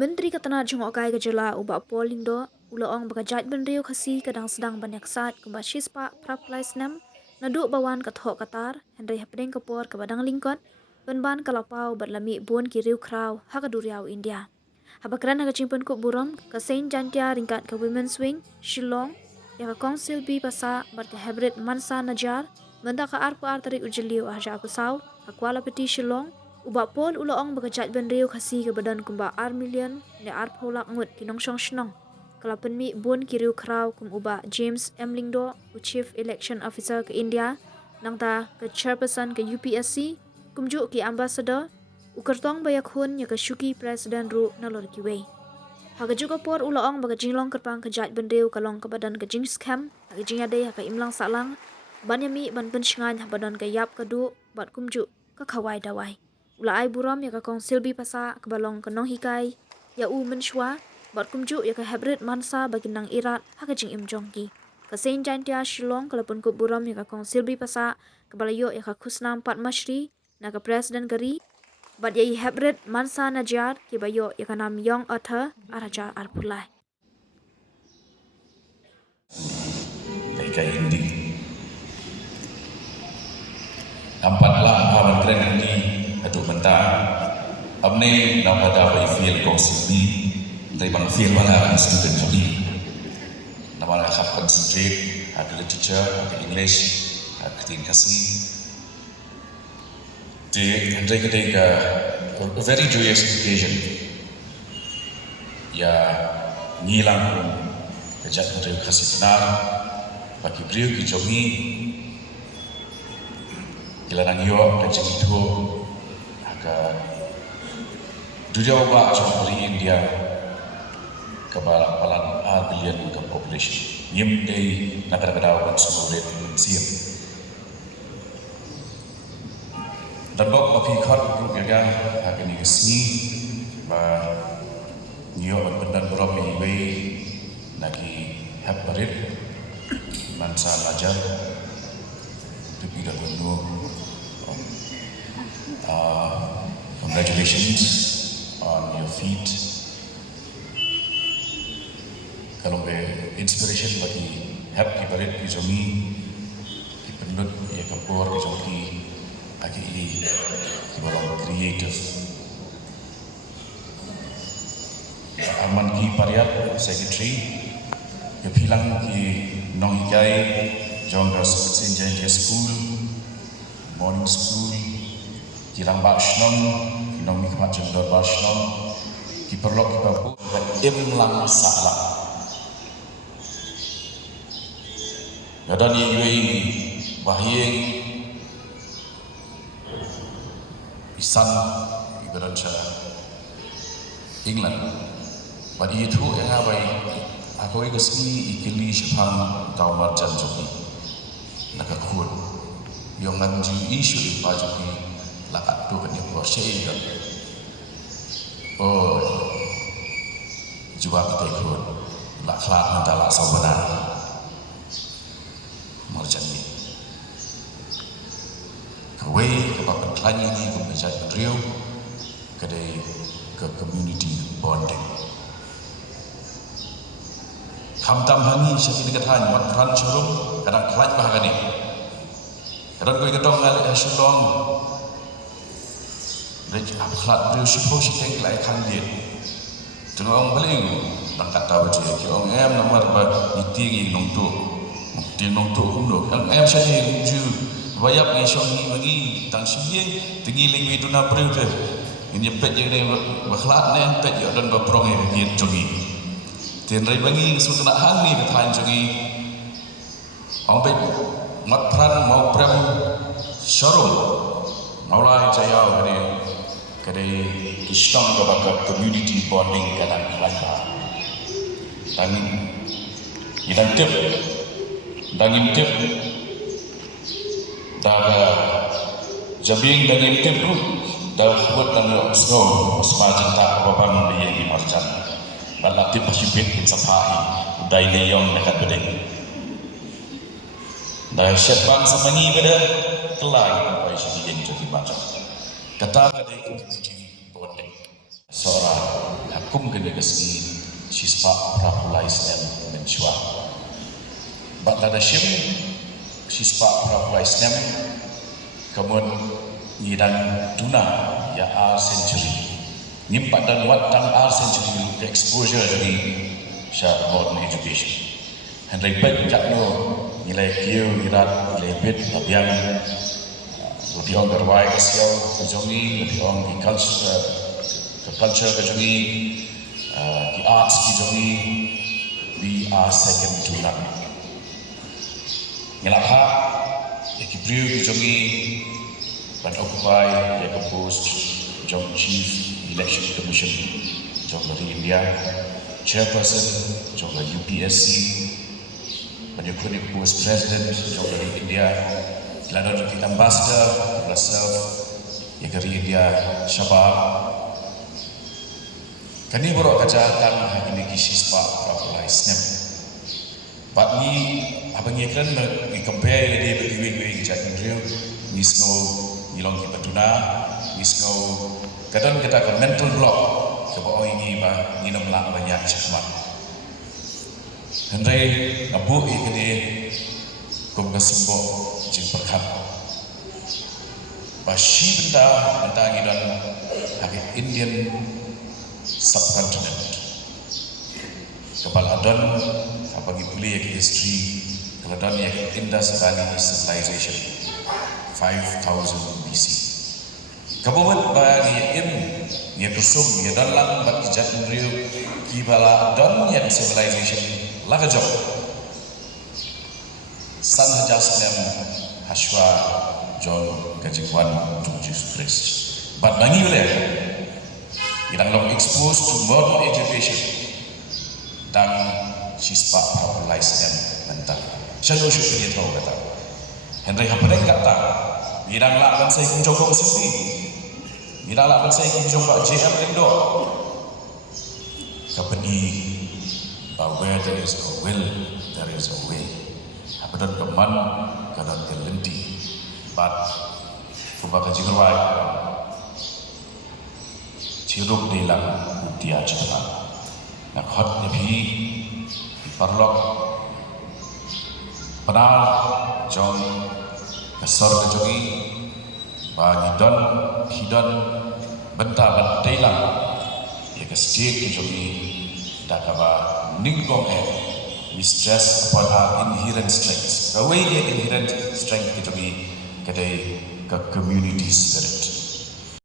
Menteri Ketenaga Jungokai Gejala ubak Polindo ulaong bagajat benriu khasi kadang sedang banyak saat kumba shispa praplai senam naduk bawan kathok Qatar Henry hapdeng kapor ke badang lingkot benban kalapau berlami buan kiriu krau hakaduriau India. Habakran hagacimpen kuk buram ke Saint Jantia ringkat ke Women's Wing Shillong ya ke Kongsil bi pasa berta hybrid Mansa Najar benda ke arpu tarik ujeliu ahja akusau ke Kuala Peti Shillong ubak pol ulaong bagajat benriu khasi ke badan kumba million ne arpolak ngut kinong shong shnong kalapen mi bun kiriu krau kum ubak James M. Lingdo Chief Election Officer ke India nangta ke chairperson ke UPSC kumjuk ki ambassador ukertong bayak hun ya ke syuki presiden ru nalor kiwei. Haga juga por ulaong baga jinglong kerpang kejat benriu kalong ke badan ke jing scam haga jing ade haga imlang salang banyami ban penshingan badan ke yap kedu bat kumjuk ke kawai dawai. Ulai buram ya ke Kongsil bi pasa ke balong ke nong hikai ya u menshwa bat kumjuk ya ke hybrid Mansa bagi nang irat haga jing im jongki. Ke Saint Jantia Shillong kalapun ku buram ya ke Kongsil bi pasa ke balayo ya ke Kusnam Pat Mashri na ke Presiden Gari bat ya hybrid Mansa Najar ki bayo ya ke nam Yong Arthur araja arpulai. Mereka Hindi nampaklah awan keren ini aduh mentah abne na pada by feel kongsi dari bang feel mana student kami nama lah concentrate ada literature ada English ada kasih di Hendrik ketika a very joyous occasion ya ngilang kejat Hendrik kasih benar bagi beliau kijogi Kilanang yo kecil itu agak dunia ubah cuma India kebalan billion ke population yem day negara-negara orang semurid siap dan bok apikot grup ya agak ni kesini bah yo benar beram ini lagi happerit mansa lajar lebih dahulu. Congratulations on your feet. Kalau be inspiration bagi happy barit di jomi, di penut ya kapor di joki, agi di barang creative. Aman ki Pariat Secretary, ya bilang ki nong ikai jonggas Saint Jantia School, morning school. Kirang Bashnam, kinong mikmat jendor Bashnam, kiperlok kipapu, dan imlang salah. Yadan ini bahiyeng isan ibaran England. Pada itu yang abai, aku ikasi ikili sepang tau marjan joki, nakakun, yang nanti isu ipajoki. Lakat tu kan yang bersih kan, oh, jua kita ikut, laklat nanti lak saudara, marjan ni, kau kebapan kelanya ni kemenjat Rio, kedai ke community bonding. Hamtam hangi syakir dekat hanya mat peran syurum kadang kelaj bahagia ni, kadang kau ikut dong alik hasilong. Jadi akhlak beliau supposed to take like handit. Tengok orang beliau nak kata baca. Orang em nomor iti nong tu kumdo. Orang em saya ju bayap ni syong bagi tang siyeng tinggi ling itu na beliau tu. Ini pet yang ni akhlak ni pet yang dan berperang yang dia jogi. Tiada bagi suatu nak hang ni katakan jogi. Orang pet mat peran mau prem syarul. Maulai jaya hari kadai Islam kepada community bonding kadang kelapa. Dangin tip, dah jabing dangin tip tu dah buat dalam snow semacam tak apa-apa dia di marjan. Balap tip pasipit insapahi dai leyong dekat bedeng. Dah syaitan semangi beda kelai sampai sini yang jadi macam. Kata kadai community bonding seorang kum kene kasi shispa prakulais nem menchua but leadership shispa prakulais nem kemun ngidang tuna ya century nimpat dan wat tang century the exposure dari sya modern education and like baik jakno nilai kieu nirat nilai bit tabiang lebih orang berwai kesiau kejongi lebih orang di culture kejongi di arts kejongi we are second to none ngelak ha ya kibriu kejongi ban occupy ya post jong chief election commission jong dari India chairperson jong dari UPSC ban yakuni post president jong dari India lalu di ambassador serve ya dari India Shabab kani borok kajatan ini kisispa prakulais nem but ni abang ni kan ni compare dia berdiri jalan real ni snow nilong kita tuna ni snow kadang kita ke mental block ke bawah ini ba ni nam lang banyak cakap Henry abu ini kum kasimbo jing perkat bashi benda ngidan agak Indian subcontinent kepala adon apa gipuli ya history kalau adon ya Indus Valley civilization 5000 BC kabuat bagi ya kusum ya dalam bagi jatun riu kibala adon ya civilization lagajok san hajasnem hashwa John Kajikwan to Jesus Christ but bangi boleh yang long exposed to modern education dan sispa prakulais nem mental selalu dia tahu kata Henry Hapadeng kata bidang lah kan saya kunjung sini bidang lah kan saya kunjung pak JM Indo kapedi where there is a will there is a way Hapadeng keman kadang kelenti but kubaka jigerwai cirup dilang dia cepat nak hot nebi diperlok penal jong kesor kejogi bagi don hidon benta dilang ya kesjid kejogi dakaba ningkong we stress upon our inherent strengths. The way inherent strength kejogi kedai ke community spirit